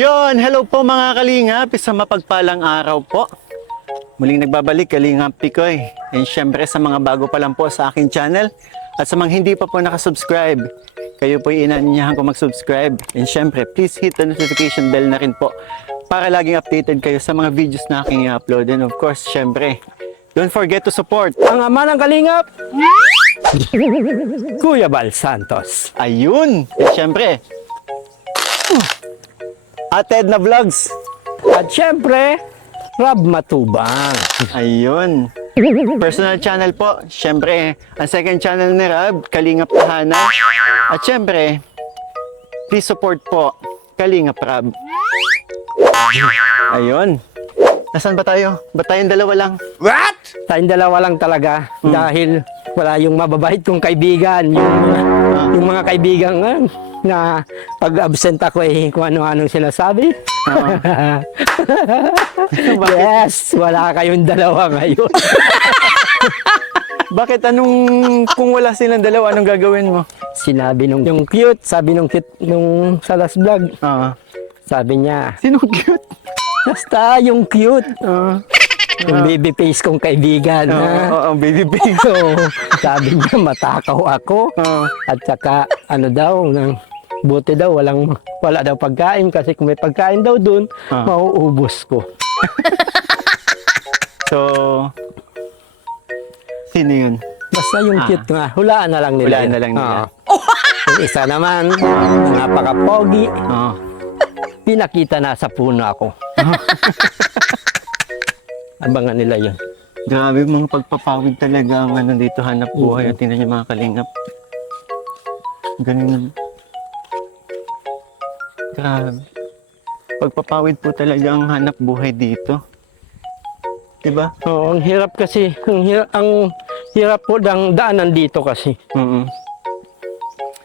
Yon, hello po mga kalingap, isang mapagpalang araw po. Muling nagbabalik Kalingap Picoy. And syempre sa mga bago pa lang po sa aking channel at sa mga hindi pa po nakasubscribe, kayo po inaanyahan ko mag-subscribe. And syempre, please hit the notification bell na rin po para laging updated kayo sa mga videos na aking i-upload. And of course, syempre, don't forget to support Ang ama ng Kalingap, Kuya Bal Santos. Ayun! And syempre, Ate Edna Vlogs. At syempre, Rab Matubang. Ayun. Personal channel po. Syempre, ang second channel ni Rab, Kalingap Tahana. At syempre, please support po, Kalingap Rab. Ayun. Nasaan ba tayo? Ba't tayong dalawa lang? What? Tayong dalawa lang talaga dahil wala yung mababait kong kaibigan. Yung mga kaibigan na pag-absent ako kung ano-anong sinasabi. Yes, wala kayong dalawa ngayon. Bakit kung wala silang dalawa, anong gagawin mo? Sabi nung cute nung sa last vlog. Sabi niya, Sinong cute? basta yung cute. Yung baby face kong kaibigan. Oo, baby pig. So, sabi niya, matakaw ako. At saka, buti daw, wala daw pagkain kasi kung may pagkain daw dun, mauubos ko. So, sino yun? Basta yung cute nga, hulaan na lang nila. Hulaan na lang nila. Yung isa naman, napaka-pogi, pinakita na sa puno ako. Abangan nila yun. Grabe, mga pagpapawid talaga ang dito, hanap buhay. At tingnan niyo mga kalingap. Ganun. Grabe. Pagpapawid po talaga ang hanap buhay dito. Diba? Oo, ang hirap kasi, ang hirap po ng daanan dito kasi.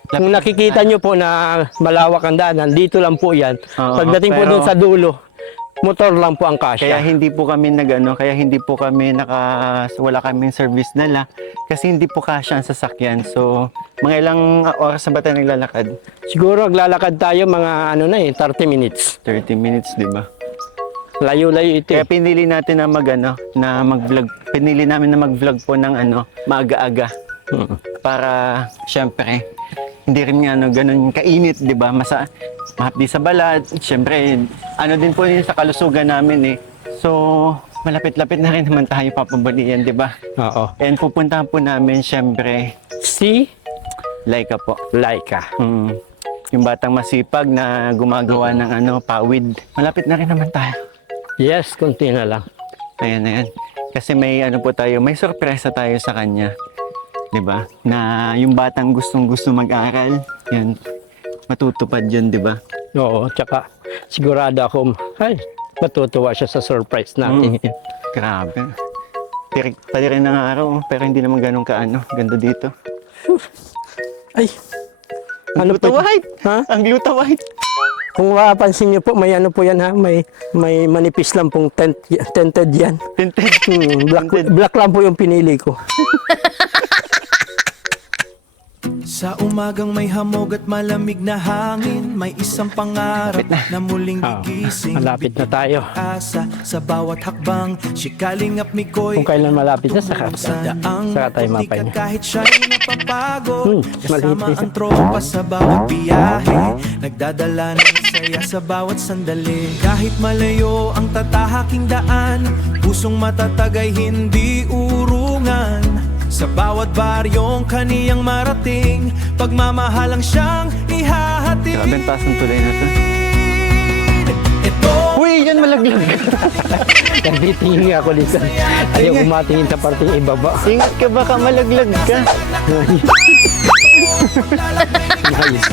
Kung nakikita nyo po na malawak ang daanan, dito lang po yan. Pagdating po doon sa dulo, motor lang po ang kasya. Kaya hindi po kami wala kaming service dala kasi hindi po kasya ang sasakyan. So, mga ilang oras na ba tayo naglalakad? Siguro naglalakad tayo mga 30 minutes. 30 minutes, di ba? Layo-layo ito. Kaya pinili natin na mag-vlog. Pinili namin na mag-vlog po ng maaga-aga. Para, syempre, hindi rin ganun kainit, di ba? Mahapdi sa balat. Syempre, din po yun sa kalusugan namin So, malapit-lapit na rin naman tayo papabalian, di ba? Oo. And pupuntahan po namin, syempre, Si Laika po. Laika. Yung batang masipag na gumagawa ng pawid. Malapit na rin naman tayo. Yes, konti na lang. Ayan na yan. Kasi may may sorpresa tayo sa kanya. 'Di ba? Na yung batang gustong-gusto mag-aral, yan matutupad 'yun, 'di ba? Oo, tsaka sigurado ako, matutuwa siya sa surprise natin. Grabe. Pwede rin ng araw, pero hindi naman ganun ganda dito. Ay. Ang gluta white. Ha? Ang gluta white. Kung mapapansin niyo po, may po yan may manipis lang pong tinted yan. Tinted. Black lang po yung pinili ko. Sa umagang may hamog at malamig na hangin, may isang pangarap na muling gigising. Malapit na tayo. Asa sa bawat hakbang, si Kalingap Mikoy. Kung kailan malapit na, saka tayo mapahinga. Kahit siya'y napapagod, kasama maliit. ang tropa sa bawat biyahe, nagdadala ng saya sa bawat sandali. Kahit malayo ang tatahaking daan, pusong matatag ay hindi urungan. Sa bawat baryong kaniyang marating, pagmamahalang siyang ihahatid. Grabe ang taas ng tulay na to. Ito. Uy, yan malaglag. Nagtitingin ako dito. Ayaw kumatingin sa parting ibaba. Ingat ka, baka malaglag ka. Nice.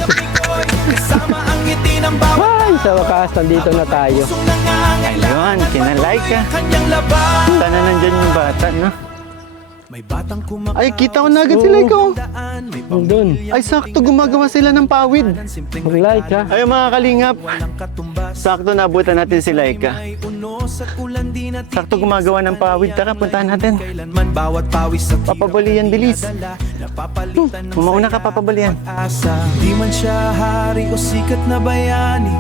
Kasama ang ngiti ng bawat Ay, sa wakas, nandito na tayo. pusong nangangailangan. Ayun, kinalay ka. Kanyang laban. Sana nandyan yung bata, no? May batang kumakaw. Ay, kita ko na agad sila ikaw. May Doon. Ay, sakto gumagawa sila ng pawid. Mag-like ha. Ayun mga kalingap, Walang katumbas. sakto nabutan natin si Laika. May unos at ulan di natin. Sakto gumagawa ng pawid. Tara, puntahan natin. Kailanman bawat pawis sa Papabalian, bilis. napapalitan ng Umauna ka, papabalian. asa. Di man siya hari o sikat na bayani,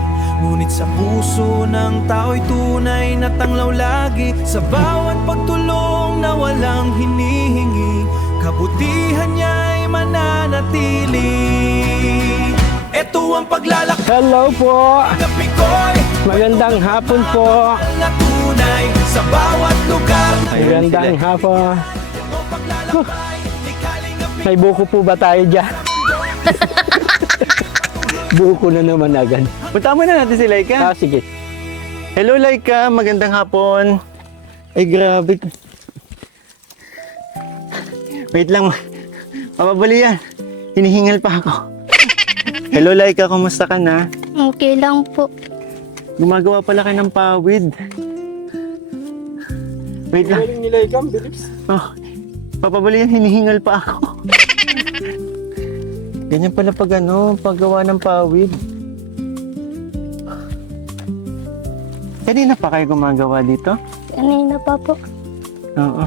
Ngunit sa puso ng tao'y tunay na tanglaw lagi. Sa bawat pagtulong na walang hinihingi, kabutihan niya'y mananatili. Ito ang paglalakbay Hello po! na Pikoy, Magandang hapon po! na tunay sa bawat lugar na Ayun Magandang sila. hapon! ito paglalakbay ni Kalinga May buko po ba tayo dyan? Buko na naman agad. Punta mo na natin si Laika. Sige. Hello Laika, magandang hapon. Ay grabe. Wait lang. Mababali yan. Hinihingal pa ako. Hello Laika, kumusta ka na? Okay lang po. Gumagawa pala kayo ng pawid. Wait lang. Nila ikam, bilis. Oh, papabali yan, hinihingal pa ako. Ganyan pala pag paggawa ng pawid. Kanina pa kayo gumagawa dito? Kanina pa po. Oo.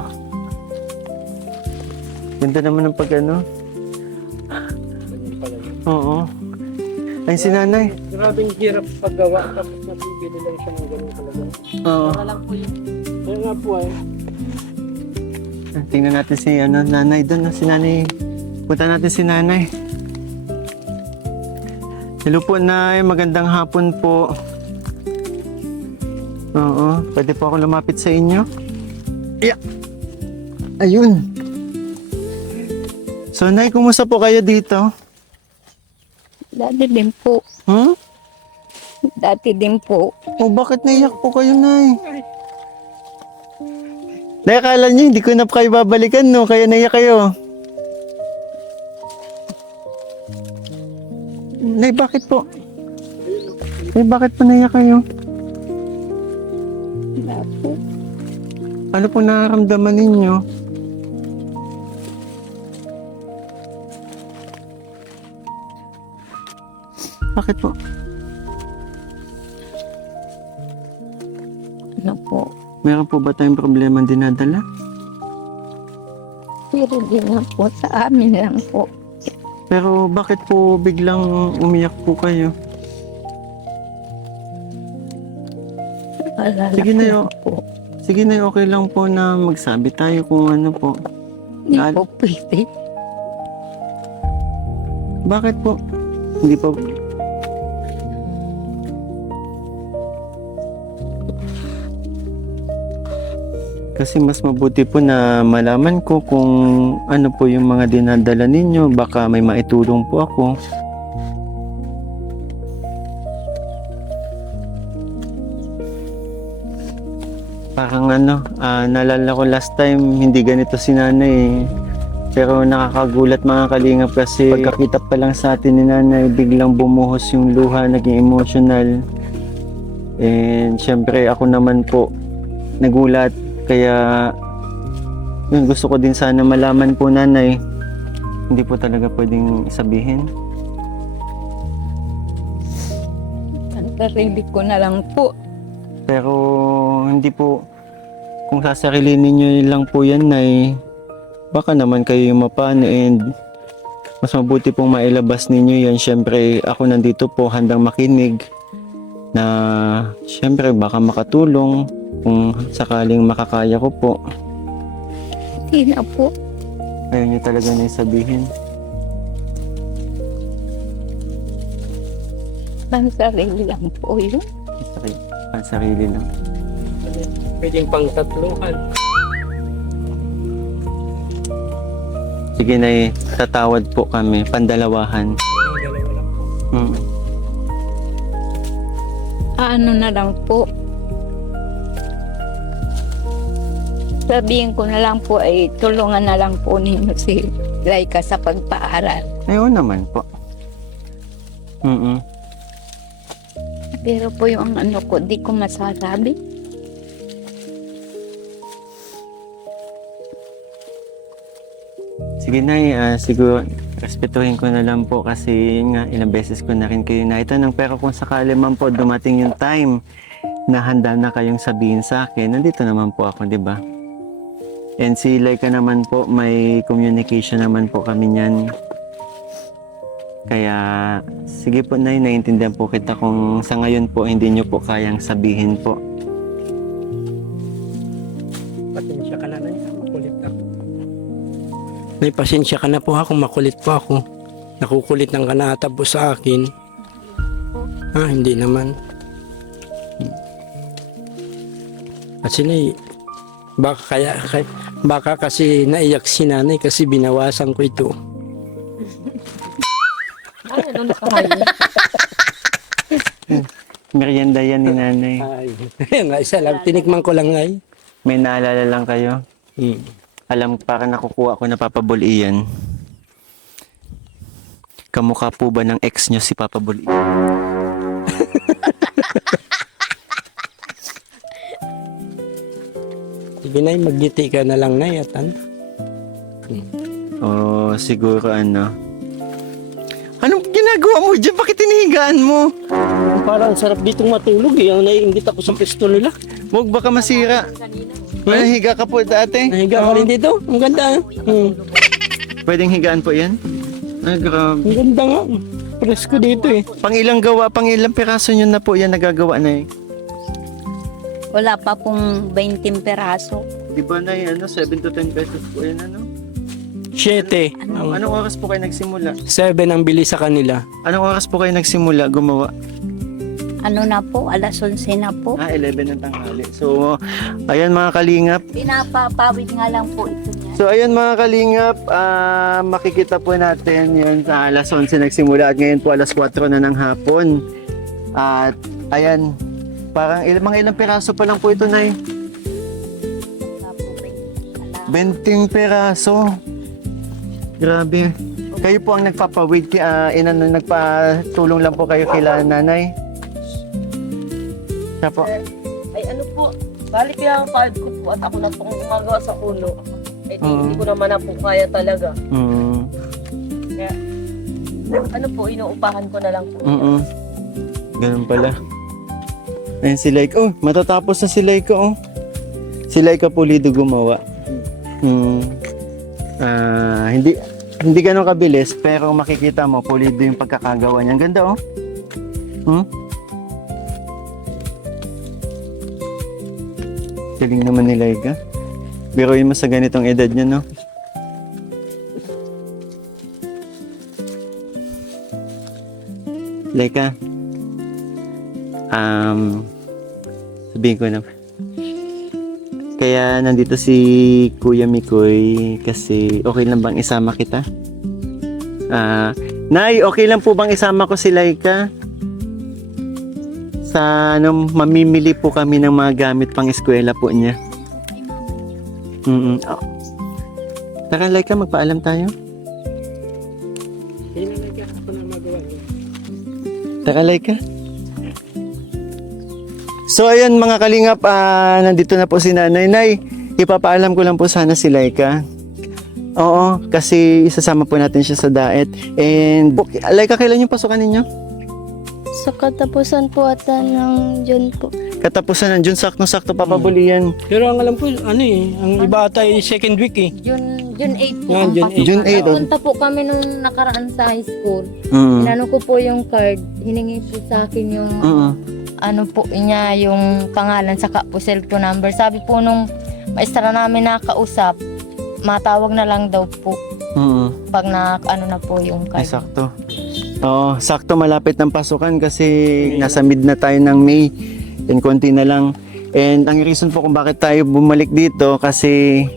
Ganda naman ng pag Oo. Ay, si nanay. Grabing hirap paggawa tapos napibili lang siya ng ganun talaga. Oo. Kaya nga po ay. Tingnan natin si nanay doon. Si nanay. Punta natin si nanay. Hello po, nay. Magandang hapon po. Oo. Pwede po ako lumapit sa inyo? Yeah. Ayun. So, nay, kumusta po kayo dito? Dati din po. Hmm? Dati din po. Oh, bakit naiyak po kayo, nay? Nay, akala niyo, hindi ko na kayo babalikan, no? Kaya naiyak kayo. Nay, bakit po? Nay, bakit po naiyak kayo? Wala po. Ano po nararamdaman ninyo? Bakit po? Ano po. Meron po ba tayong problema dinadala? Pero di na po. Sa amin lang po. Pero bakit po biglang umiyak po kayo? Wala Sige na yun. po. Sige na, okay lang po na magsabi tayo kung ano po. Hindi Lal- po pwede. Bakit po? Hindi po. Kasi mas mabuti po na malaman ko kung ano po yung mga dinadala ninyo. Baka may maitulong po ako. Parang naalala ko last time, hindi ganito si nanay. Pero nakakagulat mga kalingap kasi pagkakita pa lang sa atin ni nanay, biglang bumuhos yung luha, naging emotional. And syempre ako naman po, nagulat. Kaya yun, gusto ko din sana malaman po nanay. Hindi po talaga pwedeng sabihin. Ang sarili ko na lang po. Pero hindi po, kung sasarilinin nyo lang po yan, nay, baka naman kayo yung mapano and mas mabuti pong mailabas ninyo yan. Siyempre, ako nandito po handang makinig na siyempre baka makatulong kung sakaling makakaya ko po. Hindi na po. Ayaw nyo talaga na sabihin. Ang sarili lang po yun. Ang sarili lang. Pwedeng pang tatluhan. Sige na, tatawad po kami, pandalawahan. Ano na lang po. Sabihin ko na lang po ay tulungan na lang po ninyo si Laika sa pagpaaral. Ayun naman po. Pero po yung ano ko, di ko masasabi. Sige na, siguro respetuhin ko na lang po kasi yun nga, ilang beses ko na rin kayo naitanong. Pero kung sakali man po dumating yung time na handa na kayong sabihin sa akin, nandito naman po ako, di ba? And si Laika naman po, may communication naman po kami niyan. Kaya, sige po Nay, naiintindihan po kita kung sa ngayon po hindi nyo po kayang sabihin po. Pasensya ka na na makulit ako. May pasensya ka na po ako, makulit po ako. Nakukulit ng kanata po sa akin. Hindi naman. Kasi baka kasi naiyak si nanay kasi binawasan ko ito. Merienda yan ni Nanay. Ay, isa lang, tinikman ko lang ay. May naalala lang kayo. Alam, para nakukuha ko na Papa Bul yan. Kamukha po ba ng ex nyo si Papa Bul? Sige na, magngiti ka na lang na yatan. Oo, siguro ano. Anong ginagawa mo dyan? Bakit tinihigaan mo? Parang sarap ditong matulog eh. Ang naiingit ako sa pwesto nila. Huwag baka masira. Nahiga ka po dati. Nahiga ka rin dito. Ang ganda. Pwedeng higaan po yan? Ay, grabe. Ang ganda nga. Presko dito eh. Pang ilang piraso nyo na po yan nagagawa na eh. Wala pa pong 20 peraso. Di ba na 7 to 10 pesos po yan ano? 7. Anong oras po kayo nagsimula? 7 ang bili sa kanila. Anong oras po kayo nagsimula gumawa? Ano na po, alas 11 na po. 11 ng tanghali. So, ayan mga kalingap. Pinapapawid nga lang po ito niya. So, ayan mga kalingap. Makikita po natin yan sa alas 11 nagsimula at ngayon po alas 4 na ng hapon. At ayan, parang mga ilang peraso pa lang po ito, Nay. 20 peraso. Grabe. Kayo po ang nagpapawid, nagpatulong lang po kayo kila nanay. Siya po. Ay ano po, balik yung card ko po at ako na pong gumagawa sa ulo. Ay hindi ko naman na po kaya talaga. Kaya, ano po, inuupahan ko na lang po. Ganun pala. Ayun si Laika. Oh, matatapos na si Laika, oh. Si Laika Pulido gumawa. Hindi ganun kabilis, pero makikita mo, pulido yung pagkakagawa niya. Ang ganda, oh. Galing naman ni Laika. Biruin mo sa ganitong edad niya, no? Laika, sabihin ko na. Kaya nandito si Kuya Mikoy kasi okay lang bang isama kita? Nay, okay lang po bang isama ko si Laika? Sa mamimili po kami ng mga gamit pang eskwela po niya. Oh. Tara Laika, magpaalam tayo. Tara Laika. So ayun mga kalingap, nandito na po si Nanay. Nay, ipapaalam ko lang po sana si Laika. Oo, kasi isasama po natin siya sa diet. And Laika, kailan yung pasukan ninyo? Sa katapusan po ata ng June po. Katapusan ng June, sakto-sakto papabulian. Pero ang alam ko, ang iba ata ay second week eh. June 8 po. Yan, ang June pasukan. 8. June 8, oh. Napunta po kami nung nakaraan sa high school. Mm. Inano ko po yung card. Hiningi po sa akin yung ano po niya, yung pangalan saka po cellphone number. Sabi po nung maestra namin nakausap, matawag na lang daw po pag na po yung Ay, card. sakto. Oo, sakto malapit ng pasukan kasi nasa mid na tayo ng May. And konti na lang. And ang reason po kung bakit tayo bumalik dito kasi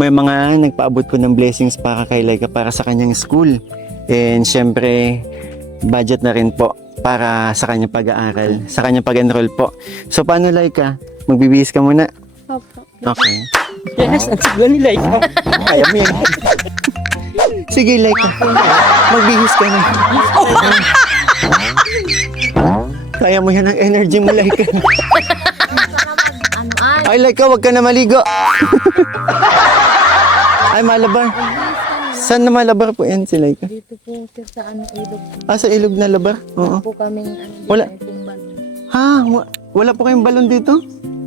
may mga nagpaabot po ng blessings para kay Laika para sa kanyang school. And syempre, budget na rin po para sa kanyang pag-aaral, sa kanyang pag-enroll po. So paano Laika? Magbibihis ka muna? Opo. Okay. Yes, ang sigla ni Laika. Kaya mo yan. Sige Laika, magbihis ka na. Kaya mo yan ang energy mo Laika. Ay Laika, wag ka na maligo. Ay malabar. Saan na malabar po yan si Laika? Dito po sir, sa ilog. Sa ilog na labar? Oo. Po kaming Wala. timbal. Ha? Wala po kayong balon dito?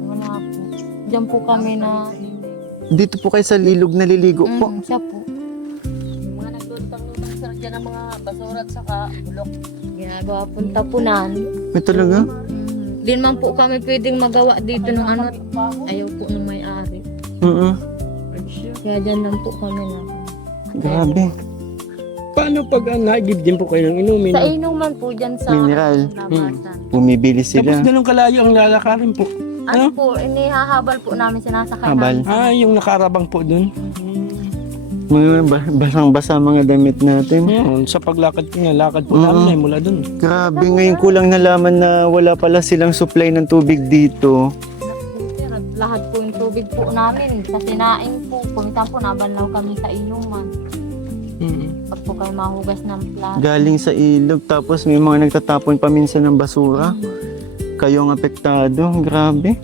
Wala po. Diyan po kami na Dito po kayo sa ilog na liligo po. siya po. Mga nagdutang-lutang sa dyan ang mga basura at saka bulok. Ginagawa pong tapunan. Ay, talaga? Di man po kami pwedeng magawa dito ng ano. Ayaw po ng may-ari. Kaya dyan lang po kami na. Grabe. Paano pag naigib din po kayo ng inumin? Sa inuman po dyan sa Mineral. labasan. Bumibili Tapos sila. ganun kalayo ang lalakarin po. Ano po, inihahabal po namin sinasakay Habal. namin. Yung nakarabang po dun. Mga basang-basa mga damit natin. Sa paglakad ko nga, lakad po namin ay mula dun. Grabe, ngayon ko lang nalaman na wala pala silang supply ng tubig dito. Sir, at lahat po yung tubig po namin. Sa sinaing po, kumitan po, nabanlaw kami sa inuman. Pag po kayo mahugas ng plato. Galing sa ilog, tapos may mga nagtatapon pa minsan ng basura. Kayo ang apektado. Grabe.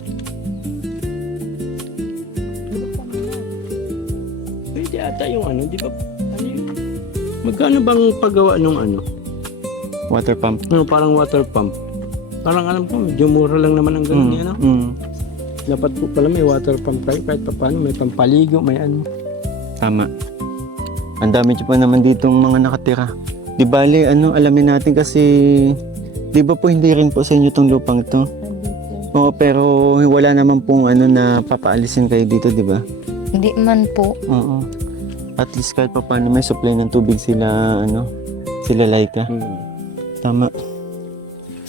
Pwede ata yung ano, di ba? Ano yun? Magkano bang paggawa nung ano? Water pump. Parang water pump. Parang alam ko, medyo mura lang naman ang ganun yan. Dapat po pala may water pump kayo kahit pa paano, may pampaligo, may ano. Tama. Ang dami pa naman ditong mga nakatira. Di bale, alamin natin kasi, di ba po hindi rin po sa inyo tong lupang to? Oo, pero wala naman pong na papaalisin kayo dito, di ba? Hindi man po. Oo. At least kahit pa paano may supply ng tubig sila, sila Laika. Tama.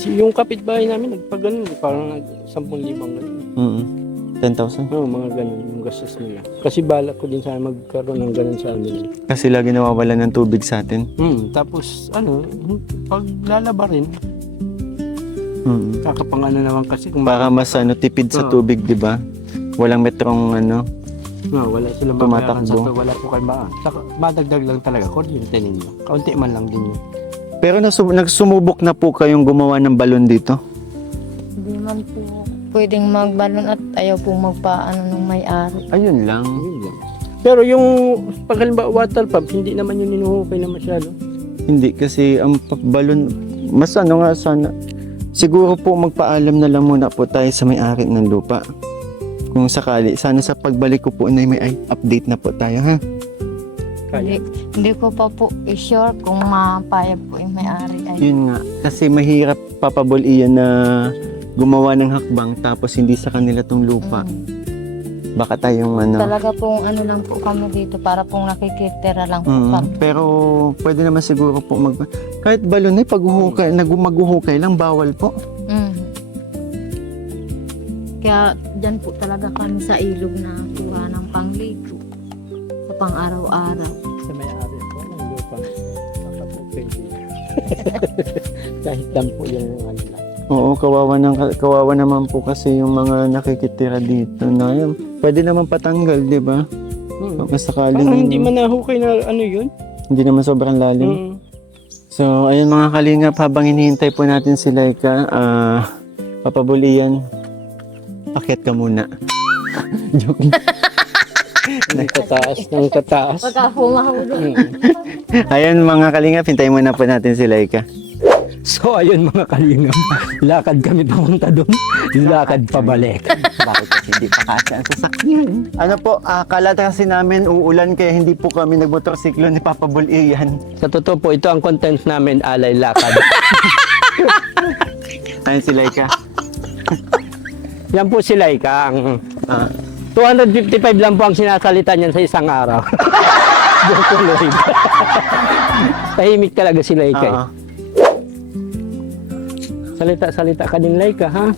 Yung kapitbahay namin, nagpaganon, parang 10,000 ganun. 10,000. Oo, mga ganun yung gastos nila. Kasi balak ko din sana magkaroon ng ganun sa amin. Kasi lagi nawawalan ng tubig sa atin. Tapos, pag lalaba rin, kakapangano naman kasi kung Para mas tipid sa Oo. tubig, di ba? Walang metrong wala silang Tumatakbo. mabayaran sa wala po kayo saka madagdag lang talaga kuryente ninyo. Kaunti man lang din yun. Pero nagsumubok na po kayong gumawa ng balon dito? Hindi man po pwedeng magbalon at ayaw po magpaano ng may-ari. Ayun lang. Yun lang. Pero yung pag halimbawa water pump, hindi naman yun hinuhukay na masyado. Hindi, kasi ang pagbalon, mas nga sana, siguro po magpaalam na lang muna po tayo sa may-ari ng lupa. Kung sakali, sana sa pagbalik ko po na may update na po tayo, ha? Hindi ko pa po sure kung mapayag po yung may-ari. Yun nga, kasi mahirap papabulian na gumawa ng hakbang tapos hindi sa kanila tong lupa. Baka tayong Talaga pong lang po kami dito para pong nakikitira lang po kami. Pero pwede naman siguro po kahit balon paghuhukay, maghuhukay lang, bawal po. Kaya dyan po talaga kami sa ilog na kuha ng pangligo sa pang-araw-araw. Sa may-ari po ng lupa. Dapat po pwede. Kahit lang po yung ano lang. Oo, kawawa naman po kasi yung mga nakikitira dito na yun. Pwede naman patanggal, di ba? Kung sakaling Parang hindi man nahukay na ano yun. hindi naman sobrang lalim. So, ayun mga kalingap, habang hinihintay po natin si Laika, papabulian, akyat ka muna. Joke. Ng kataas. Pagka humahulog. Ayun mga kalingap, hintayin muna po natin si Laika. So ayun mga kalingap, lakad kami papunta doon, lakad pabalik. Bakit kasi hindi pa kasi ang sasakyan? Ano po, akala kasi namin uulan kaya hindi po kami nagmotorsiklo ni Papa Bulian. Sa totoo po, ito ang content namin, alay lakad. Ayun si Laika. Yan po si Laika, ang Ah, 255 lang po ang sinasalita niyan sa isang araw. Joke po, Lloyd. Tahimik talaga si Laika. oo. Salita ka din, Laika, ha?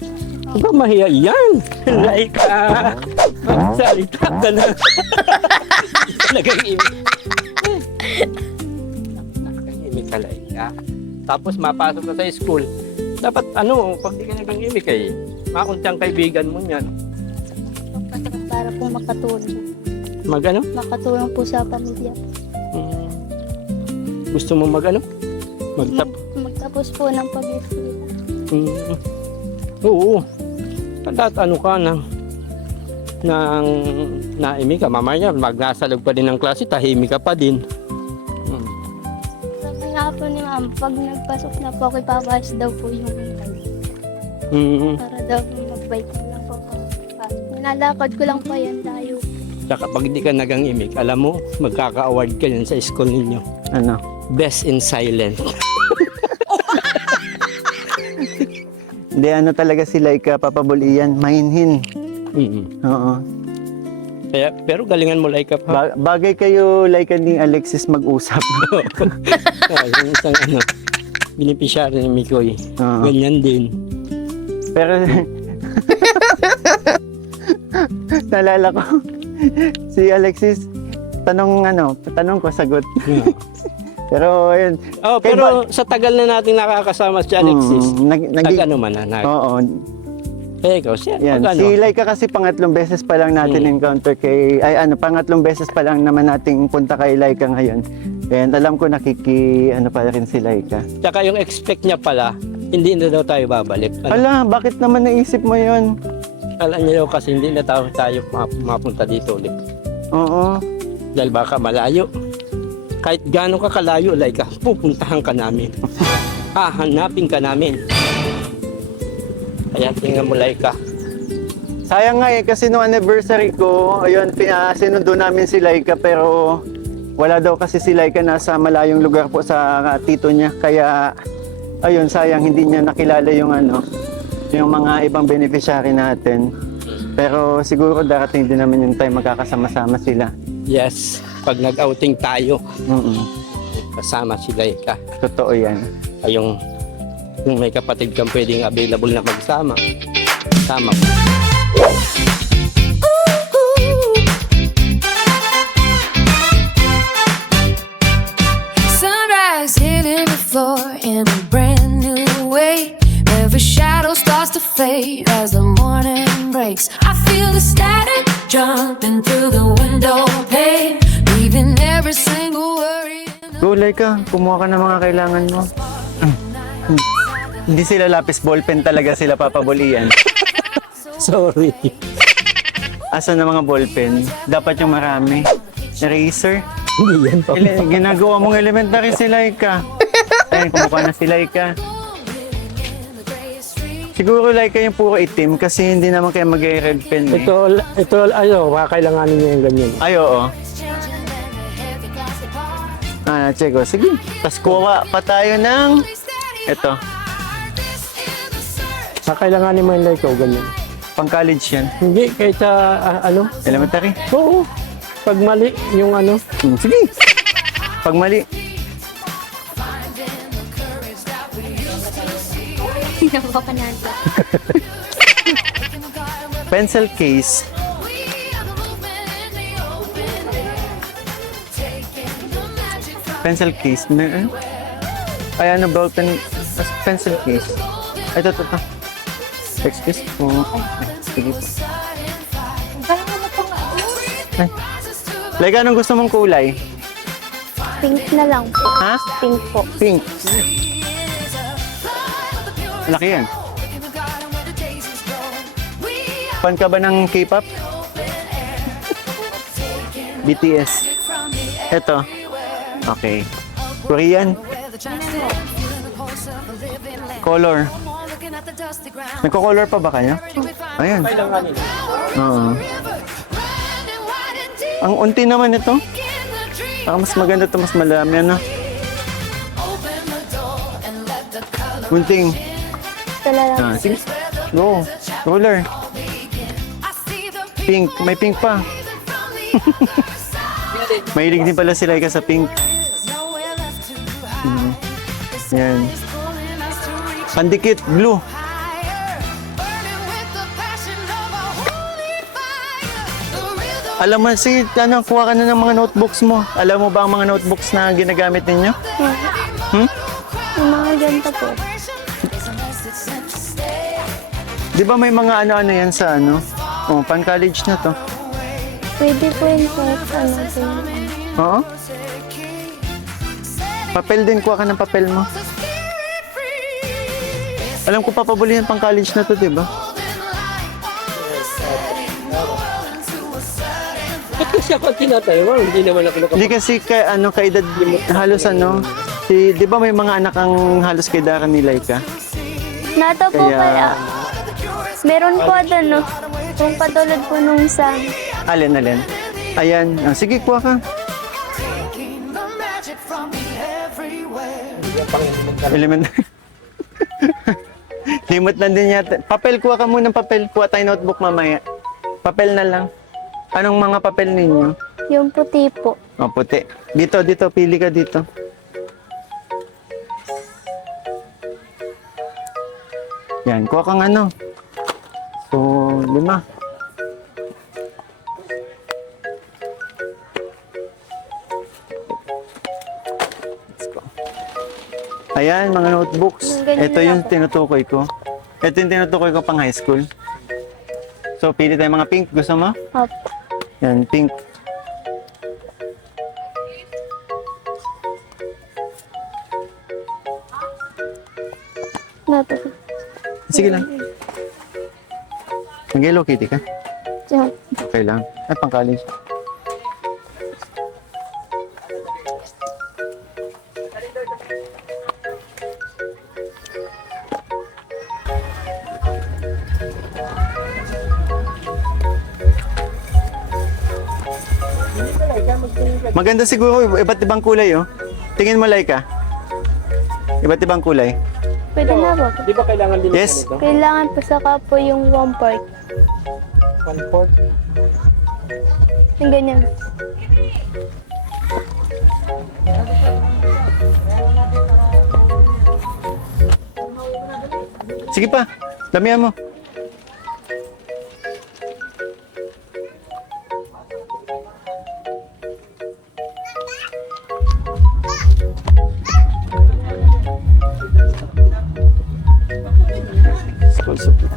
Huwag kang mahiya. Yan! Laika! Salita ka na. Talagang imik. Imik ka, Laika. Tapos mapasok ka sa school. Dapat pag di ka nagang imik makuntiyang kaibigan mo niyan. Para po makatulong. Makatulong po sa pamilya. Gusto mo Magtapos po ng pag-ibig. Oo. Kahit ka nang naimik ka, mamaya magnasalog pa din ng klase, tahimik ka pa din. Sabi nga po ni ma'am, pag nagpasok na po ako, ipapayos daw po yung bike. Para daw po mag-bike na lang po ako. Nilalakad ko lang po yan tayo. Tsaka pag hindi ka nagang imik, alam mo, magkaka-award ka yan sa school ninyo. Ano? best in silent. Hindi, ano talaga si Laika, papabulian, mahinhin. Mm. Oo. Kaya, pero galingan mo, Laika pa. Bagay kayo, Laika ni Alexis, mag-usap. Yung isang ano, beneficiary ni Mikoy. Oo. Ganyan din. Pero, naalala ko, si Alexis, tanong ko, sagot. Pero, ayun. Oh, pero sa tagal na natin nakakasama si Alexis, naging, ano man na. oo. Ikaw, siya, Yan. pag ano. Si Laika kasi pangatlong beses pa lang natin encounter kay, pangatlong beses pa lang naman nating punta kay Laika ngayon. And alam ko pa rin si Laika. Tsaka yung expect niya pala, hindi na daw tayo babalik. Ano? Ala, bakit naman naisip mo yun? Alam niyo daw kasi hindi na tayo mapunta dito ulit. Oo. Dahil baka malayo. Kahit gaano ka kalayo, Laika, pupuntahan ka namin. Hahanapin ka namin. Kaya tingnan mo, Laika. Sayang nga kasi nung anniversary ko, ayun, sinundo namin si Laika pero wala daw kasi si Laika, nasa malayong lugar po sa tito niya. Kaya, ayun, sayang hindi niya nakilala yung yung mga ibang beneficiary natin. Pero siguro darating din naman yung time magkakasama-sama sila. Yes, pag nag-outing tayo, kasama si Laika. Totoo yan. Ay yung may kapatid kang pwedeng available na magsama. Sama ko. Sunrise hitting the floor in a brand new way. Every shadow starts to fade as the morning breaks. I feel the static jumping through the window pane, leaving every single worry. Go, Laika. Kumuha ka ng mga kailangan mo. Hindi sila lapis ballpen, talaga sila papabulian. Sorry. Asa na mga ballpen? Dapat yung marami. Eraser? Hindi yan pa. Ginagawa mong elementary si Laika. Ayun, kumuha na si Laika. Siguro Laika yung puro itim kasi hindi naman kayo mag-red pen eh. Ito, kakailanganin niya yung ganyan. Ay, oo. Chego. Sige. Tapos kuha pa tayo ng ito. Kakailanganin mo yung Laika o ganyan. Pang-college yan. Hindi, kahit sa Elementary? Oo. Pag mali, yung Sige. Pag mali. Napapanalo. Pencil case. Pencil case. Ay, ball pen. Pencil case. Ay, ito. Excuse po. Sige po. Ay. Laika, anong gusto mong kulay? Pink na lang po. Ha? Pink po. Pink. Laki yan. Fan ka ba ng K-pop? BTS. Ito. Okay. Korean. Color. Nagko-color pa ba kayo? Ayan. Oo. Ang unti naman ito. Baka mas maganda ito, mas malami. Ano? Unting. Talaga. Sige. Go. Roller. Pink. May pink pa. Mahilig din pala si Laika sa pink. Yan. Pandikit. Blue. Alam mo, kuha ka na ng mga notebooks mo. Alam mo ba ang mga notebooks na ginagamit ninyo? Yung mga ganito po. Di ba may mga ano-ano yan sa pan-college na to? Pwede po yun po. Oo? Papel din, kuha ka ng papel mo. Alam ko papabulihan pang-college na to, di ba? Ba't kasi ako tinatayo? Hindi naman ako Hindi kasi kaedad halos di ba may mga anak ang halos kaedaran ni Laika? Nato po Kaya- kaya. Meron po doon, no? Kung patulad po nung sa... Alin? Ayan. Sige, kuha ka. Elementary. Limot na din yata. Papel, kuha ka muna ng papel. Kuha tayo notebook mamaya. Papel na lang. Anong mga papel ninyo? Yung puti po. Oh, puti. Dito, pili ka dito. Yan, kuha kang ano. So, 5. Let's go. Ayan, mga notebooks. Yung ganyan Ito na yung po. tinutukoy ko. Ito yung tinutukoy ko pang high school. So, pili tayo mga pink. Gusto mo? Opo. Yan, pink. Nato. Sige lang. Mag-Hello Kitty ka? Diyan. Okay lang. Ay, pang college. Maganda siguro, iba't ibang kulay, oh. Tingin mo, Laika. Iba't ibang kulay. Pwede na po. Di ba kailangan din Yes. Kailangan po saka po yung 1/4. 1/4? Yung ganyan. Sige pa, damihan mo. School supply.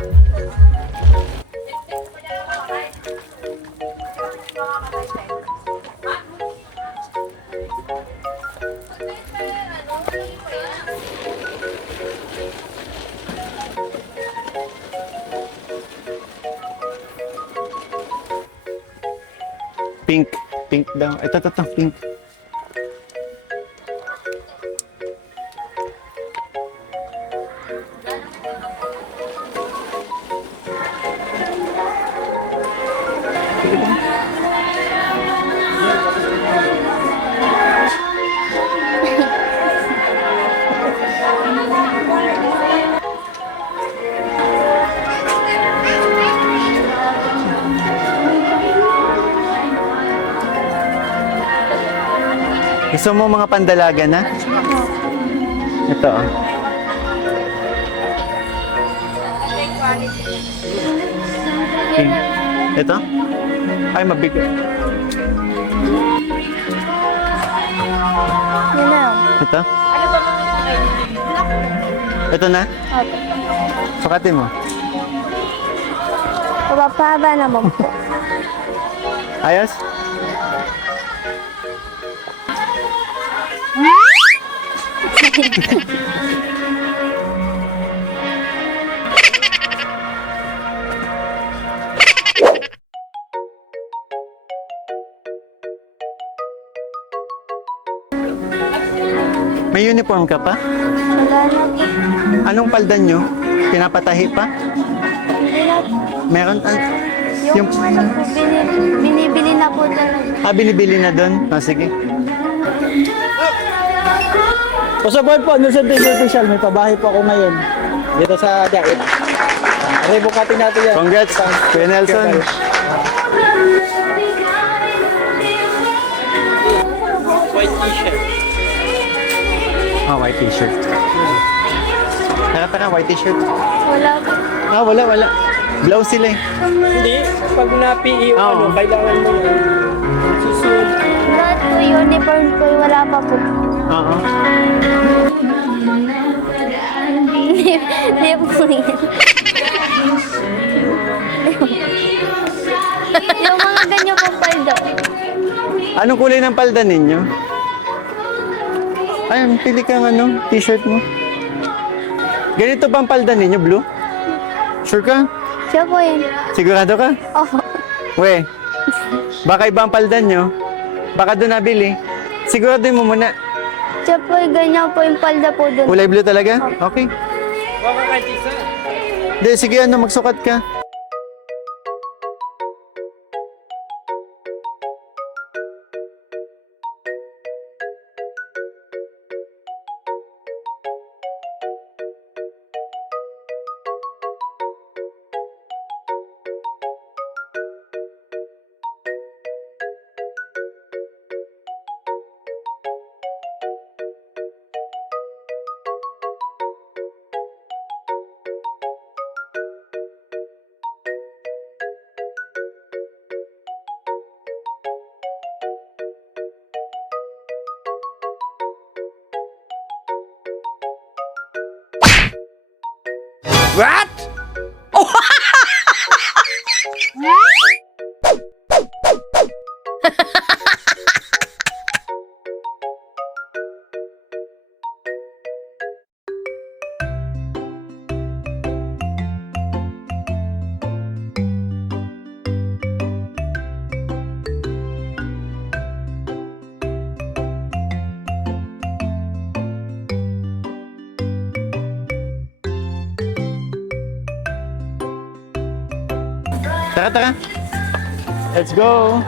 Pink. Pink daw. Ito, pink. Gusto mo mga pandalaga na? Ito, oh. Pink. Ito? Ay, mabigat. Yun na. Ito? Ito na? Opo. Sukatin mo. Papahaba naman po. Ayos? May uniform ka pa? Wala na po. Anong paldan nyo? Pinapatahi pa? Hindi na po. Meron? Yung ano po, binibili na po talaga. Binibili na doon? Sige. Pasabay po, ano sa Disney Official, may pabahay po ako ngayon. Dito sa Dait. Rebukatin natin yan. Congrats, Kuya Nelson. White t-shirt. White t-shirt. Tara, white t-shirt. Wala po. Wala. Blouse sila eh. Hindi, pag na-PE yung Oo. kailangan mo yun. Susunod. Lahat po, uniform po, wala pa po. Oo. Hindi po yan. Yung mga ganyan pong paldo. Anong kulay ng palda ninyo? Ayun, pili kang t-shirt mo. Ganito ba ang palda ninyo, blue? Sure ka? Siya po yan. Sigurado ka? Opo. We, baka iba ang palda nyo. Baka doon nabili. Sigurado mo muna. Siya po, ganyan po yung palda po dun. Kulay blue talaga? Okay. Baka kahit isa. Hindi, sige magsukat ka. Tara, tara. Let's go.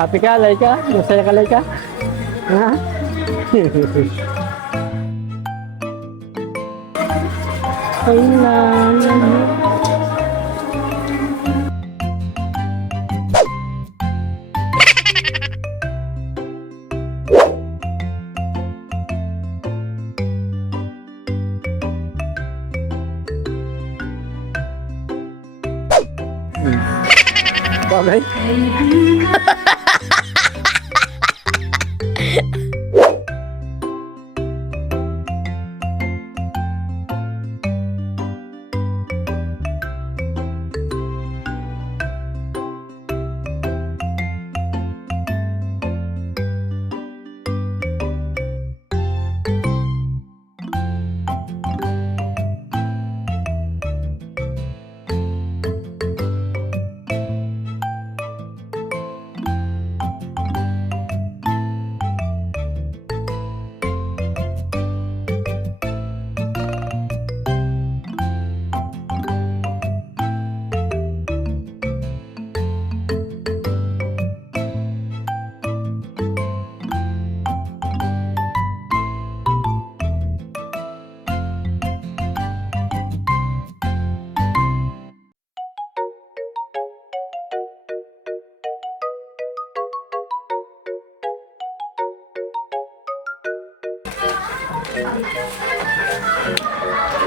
Happy ka, Laika? Masaya ka, Laika? Ha? Ay, Bagay?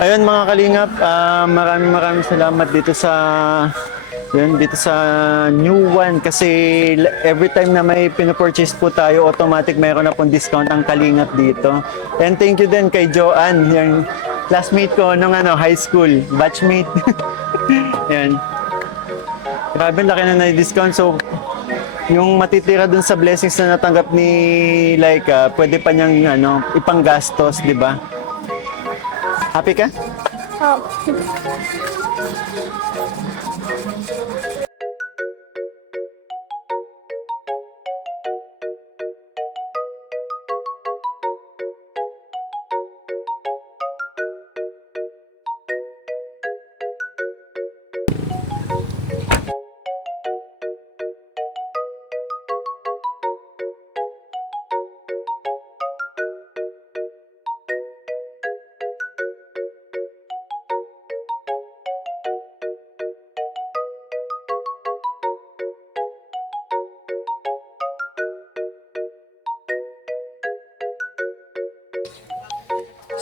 Ayun mga kalingap, maraming salamat dito sa New One kasi every time na may pinapurchase po tayo, automatic mayroon na pong discount ang kalingap dito. And thank you din kay Joanne, yung classmate ko nung high school, batchmate. Yan. Grabe, laki na na-discount. So, yung matitira dun sa blessings na natanggap ni Laika, pwede pa niyang ipanggastos, di ba? Happy ka? Oh.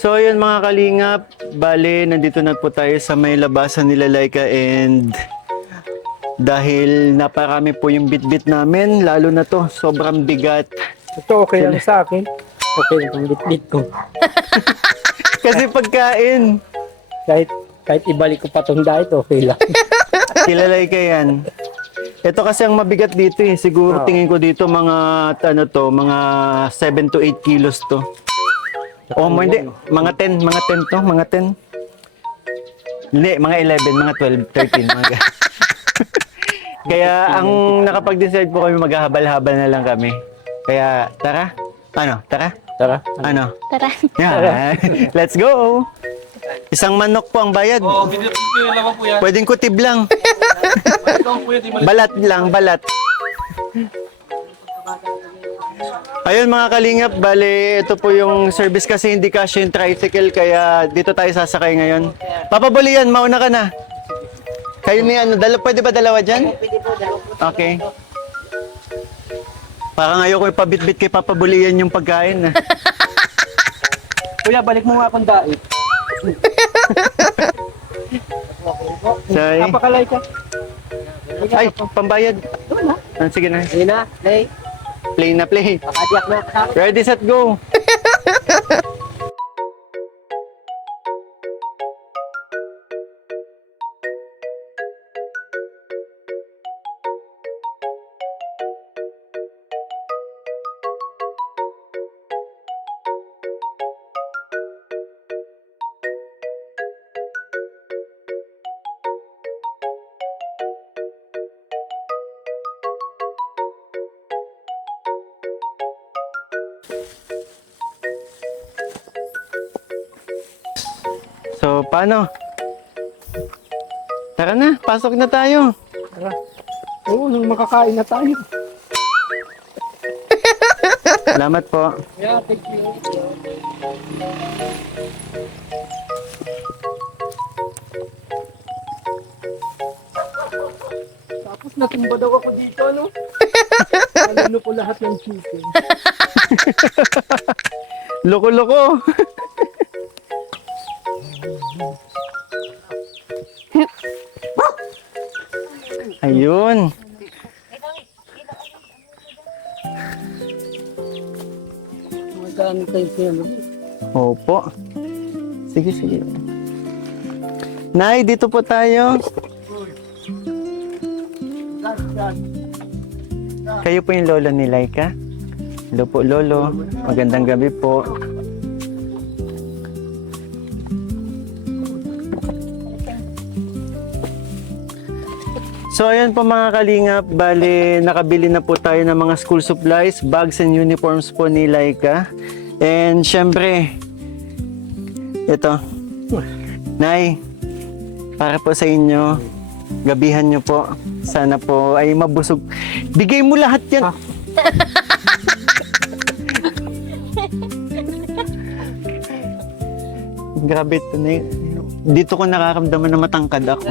So ayun mga kalingap, bale nandito na po tayo sa may labasan nila Laika, and dahil naparami po yung bitbit namin, lalo na to, sobrang bigat. Ito okay lang sa akin. Okay lang ang bit-bit ko. Kasi pagkain, Kahit ibalik ko pa itong diet, okay lang. kilalay ka yan. Ito kasi ang mabigat dito eh. Siguro tingin ko dito mga 7 to 8 kilos to. O hindi, mga 10 to, mga 10. Hindi, mga 11, mga 12, 13, mga Kaya ang nakapag-decide po kami, maghahabal-habal na lang kami. Kaya tara. Ano? Tara? Tara. Ano? Tara. Yeah. Let's go! Isang manok po ang bayad. Oo, binili lang po yan. Pwedeng kutib lang. Ito po yan, di mali. Balat lang, balat. Ayun mga kalingap, bale ito po yung service kasi hindi kasya yung tricycle kaya dito tayo sasakay ngayon. Papa Bully yan, mauna ka na. Kayo ni ano, pwede ba dalawa dyan? Okay. Parang ayoko ipabitbit kay Papa Bully yan yung pagkain. Kuya, balik mo nga akong dait. Say, Napakalay ka. ay, pambayad. Sige na. Ayun na, play. Play na play. Pakadiyak na. Ready, set, go. So, paano? Tara na, pasok na tayo. Oo, nung makakain na tayo. Salamat po. Yeah, thank you. Tapos natumba daw ako dito, no? Alalo ko lahat ng chicken. Loko-loko. Ayun. Magkano tayo pinalo? Opo. Sige, sige. Nay, dito po tayo. Kayo po yung lolo ni Laika? Hello po, lolo. Magandang gabi po. So ayan po mga kalingap, bali nakabili na po tayo ng mga school supplies, bags and uniforms po ni Laika. And syempre, ito, Nay, para po sa inyo, gabihan nyo po. Sana po ay mabusog. Bigay mo lahat yan. Grabe ito na dito ko nakakamdaman na matangkad ako.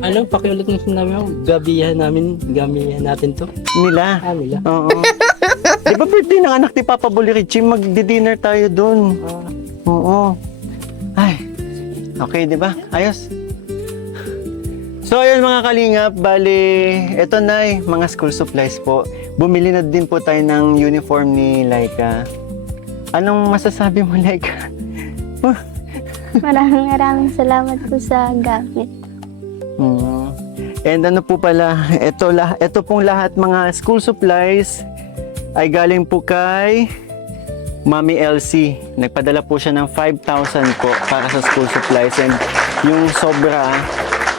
Ano, pakiulit mo sinabi mo, gabihan natin to. Nila. Nila. Oo. Di ba birthday ng anak ni Papa Bully Richie? Magdi-dinner tayo doon. Oo. Ay. Okay, di ba? Ayos. So, ayun mga kalingap. Bali, eto na mga school supplies po. Bumili na din po tayo ng uniform ni Laika. Anong masasabi mo, Laika? Maraming salamat po sa gamit. And ano po pala, ito pong lahat mga school supplies ay galing po kay Mami Elsie. Nagpadala po siya ng 5,000 po para sa school supplies. And yung sobra,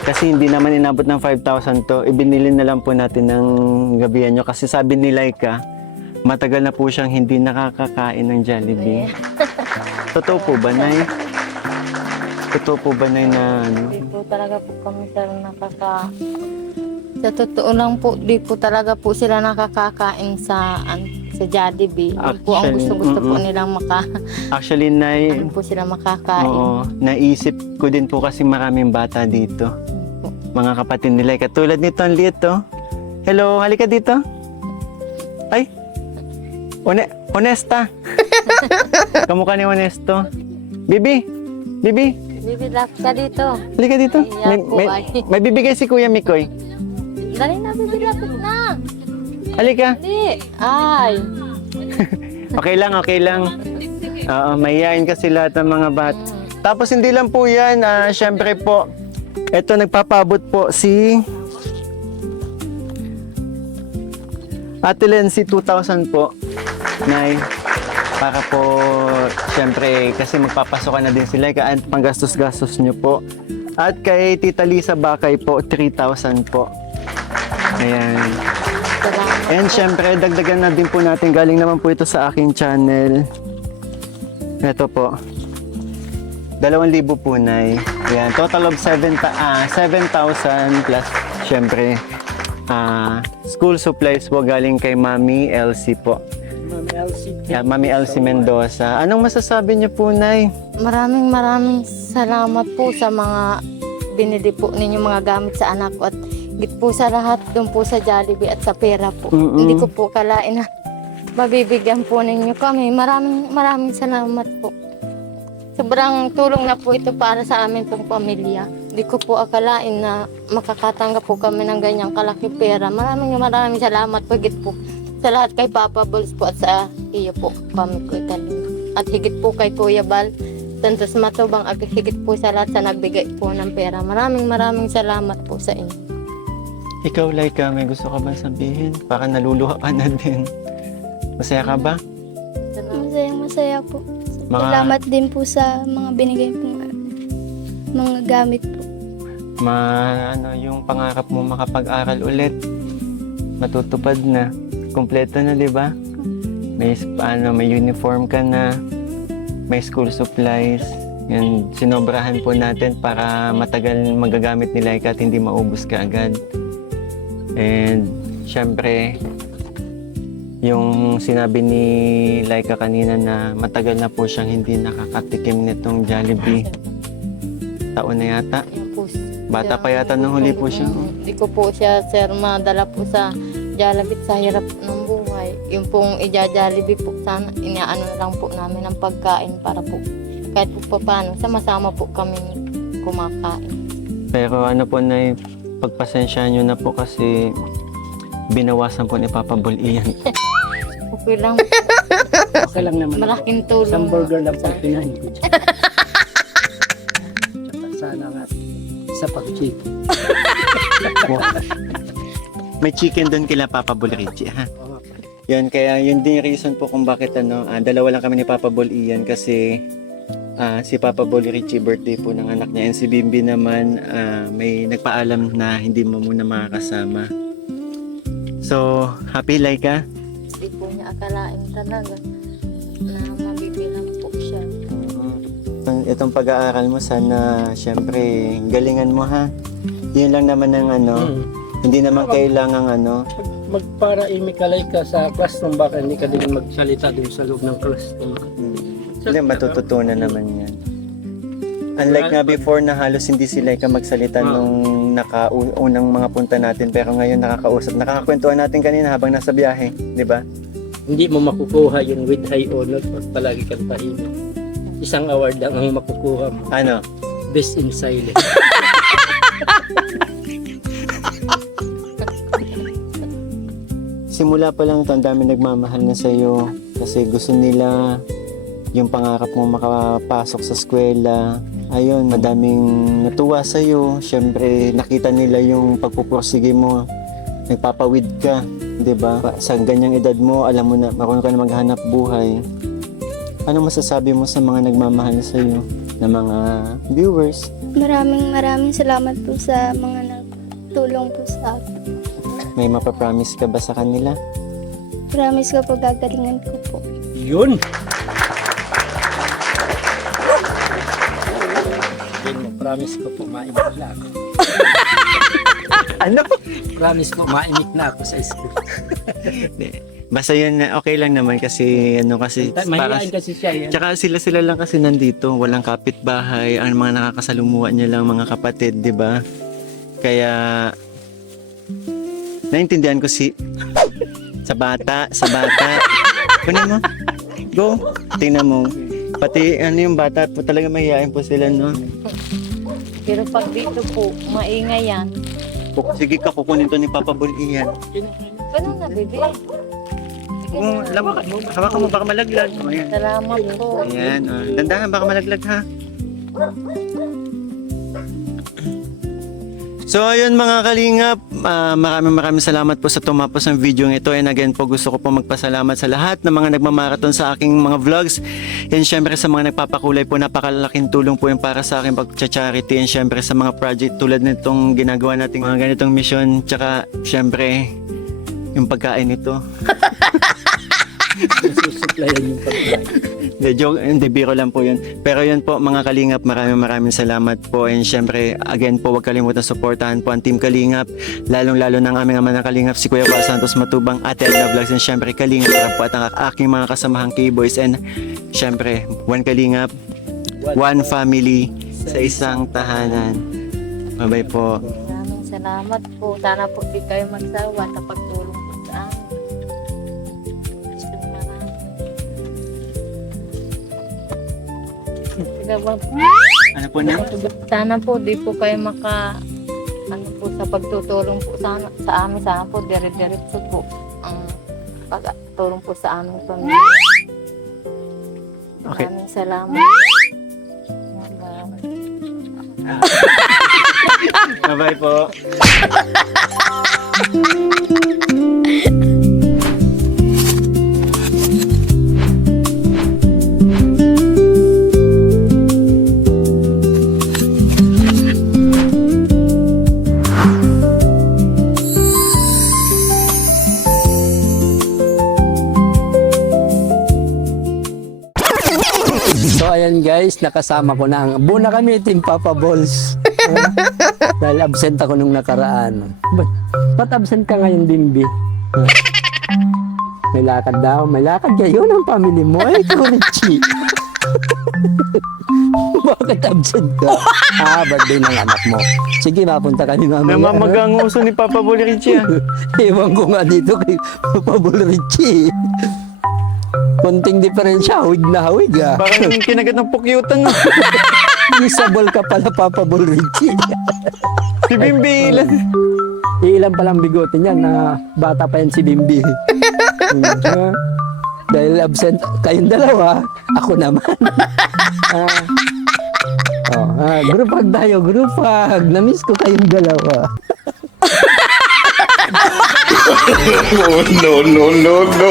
kasi hindi naman inabot ng 5,000 to, ibinili na lang po natin ng gabihan nyo. Kasi sabi ni Laika, matagal na po siyang hindi nakakakain ng Jollibee. Totoo po ba, Nay? Totoo po ba, Nay, na ano? Di po talaga po kami sir sa totoo lang po, di po talaga po sila nakakakain sa Jollibee. Yun po ang Actually, gusto po nilang Actually, Nay, ano po sila makakain. oo, naisip ko din po kasi maraming bata dito. Mga kapatid nila. Katulad nito, ang liit to. Hello, halika dito. Ay, Honesta. Kamukha ni Honesto. Bibi, Bibilap ka dito. halika dito. Ayan po, ay. May bibigay si Kuya Mikoy. Dali na, bibilapit na. Halika. Dali. Ay. Okay lang. Oo, mahihain kasi lahat ng mga bat. Tapos hindi lang po yan, syempre po, eto nagpapabot po si Ate Lency 2,000 po, Nay. Para po, syempre, kasi magpapasokan na din sila, at panggastos-gastos nyo po. At kay Tita Lisa Bakay po, 3,000 po. Ayan. Salamat. And syempre, dagdagan na din po natin. Galing naman po ito sa aking channel. Ito po. 2,000 po, Nay. Ayan. Total of 7,000 plus, syempre, school supplies po galing kay Mami Elsie po. Yeah, Mami Elsie Mendoza. Anong masasabi niyo po, Nay? Maraming salamat po sa mga binili po ninyo mga gamit sa anak ko at higit po sa lahat doon po sa Jollibee at sa pera po. Hindi ko po kalain na mabibigyan po ninyo kami. Maraming salamat po. Sobrang tulong na po ito para sa amin pong pamilya. Hindi ko po akalain na makakatanggap po kami ng ganyang kalaki pera. Maraming salamat po higit po sa lahat kay Papa Bulls po at sa iyo po kami ko Kalinga. At higit po kay Kuya Bal Santos Matubang at higit po sa lahat sa nagbigay po ng pera. Maraming salamat po sa inyo. Ikaw, Laika, may gusto ka bang sabihin? Baka naluluha ka na din. Masaya ka ba? Masaya po. Salamat din po sa mga binigay po mga gamit po. Yung pangarap mo makapag-aral ulit, matutupad na. Kompleto na, di ba? May uniform ka na, may school supplies. Yan, sinobrahan po natin para matagal magagamit ni Laika at hindi maubos ka agad. And, syempre, yung sinabi ni Laika kanina na matagal na po siyang hindi nakakatikim nitong Jollibee. Taon na yata. Bata pa yata nung huli po siya. Hindi ko po siya, sir, madala po sa Jollibee sa hirap ng buhay. Yung pong ija-Jollibee po, sana inaano na lang po namin ng pagkain para po kahit po paano, sama-sama po kami kumakain. Pero ano po na pagpasensyahan nyo na po kasi binawasan po ni Papa Bul iyan. Okay lang. Okay lang naman. Malaking tulong. Isang burger lang po pinahin ko. Sana nga sa pag-chicken. May chicken doon kila Papa Bul Richie, ha? Yan, kaya yun din yung reason po kung bakit dalawa lang kami ni Papa Bul iyan kasi si Papa Bul Richie birthday po ng anak niya and si Bimbi naman may nagpaalam na hindi mo muna makakasama. So, happy Laika? Hindi po niya akalain talaga na mabibilang po siya. Itong pag-aaral mo, sana syempre galingan mo, ha? Yun lang naman ang hindi naman kailangan Magpara-imik ka like ka sa classroom, baka hindi ka din magsalita dun sa loob ng classroom. Hindi, matututunan naman yan. Unlike nga before na halos hindi sila magsalita nung unang mga punta natin, pero ngayon nakakausap. Nakakakwentuhan natin kanina habang nasa biyahe, di ba? Hindi mo makukuha yung with high honor pag palagi kang tahimik. Isang award lang ang makukuha mo. Ano? Best in silence. Simula pa lang ito, ang dami nagmamahal na sa'yo kasi gusto nila yung pangarap mo makapasok sa eskwela. Ayun, madaming natuwa sa'yo. Siyempre, nakita nila yung pagpupursige mo. Nagpapawid ka, di ba? Sa ganyang edad mo, alam mo na, marunong ka na maghanap buhay. Ano masasabi mo sa mga nagmamahal sa'yo, na mga viewers? Maraming salamat po sa mga nagtulong po sa akin. May mapapromise ka ba sa kanila? Promise ko po, gagalingan ko po. Yun! Promise ko po, maimik na ako. Ano? Promise ko, maimik na ako sa school. Basta yun, okay lang naman kasi Mahihain kasi siya yan. Tsaka sila lang kasi nandito, walang kapitbahay, ang mga nakakasalumuha niya lang mga kapatid, di ba? Kaya naintindihan ko sa bata. Kunin mo. Go. Tingnan mo. Pati yung bata po talaga mahihain po sila, no? Pero pag dito po, maingay yan. Sige ka, kukunin to ni Papa Bul iyan. Ganun na, bebe. Hawakan mo, baka malaglag. Ayan. Salamat po. Ayan, dandahan, baka malaglag, ha? So ayun mga kalingap, maraming salamat po sa tumapos ng video ito, and again po gusto ko po magpasalamat sa lahat ng mga nagmamarathon sa aking mga vlogs, and syempre sa mga nagpapakulay po, napakalaking tulong po yung para sa aking pag-charity, and syempre sa mga project tulad nitong ginagawa nating mga ganitong mission, tsaka syempre yung pagkain nito. Nasusuplayan yung pagkain. Hindi, biro lang po yun. Pero yun po mga Kalingap, maraming salamat po. And syempre, again po, huwag kalimutan supportahan po ang Team Kalingap. Lalong-lalo ng aming ama ng Kalingap, si Kuya Carl Santos Matubang, Ate Edna Vlogs, and syempre Kalingap po at ang aking mga kasamahang K-Boys. And syempre, one Kalingap, one family sa isang tahanan. Bye-bye po. Maraming salamat po. Sana po di kayo magsawa sa pagtulong po sa amin. Ano po na? Sana po di po kayo ano po sa pagtutulong po sa amin. Sana po dire-diretso po ang pagtulong po sa aming pamilya. Okay. Maraming salamat. Bye-bye po. So ayan guys, nakasama ko na ang buo na kami Team Papa Balls. Dahil absent ako nung nakaraan. Ba't absent ka ngayon, Bimbi? May lakad daw. May lakad kayo ng family mo. Eh, ikaw, Richie. Bakit absent ka? Birthday ng anak mo. Sige, mapunta kami mamaya. Namamagang uso ni Papa Boy Richie. Ewan ko nga dito kay Papa Bol Richie. Konting diferensya, hawig na hawig ah. Parang kinagat ng pukyutan. Isabol ka pala, Papa Bol Richie. Si Bimbi ilan? Ilan palang bigote niya na bata pa yan si Bimbi. Dahil absent kayong dalawa, ako naman. Group hug tayo, group hug. Namiss ko kayong dalawa. No, no, no, no.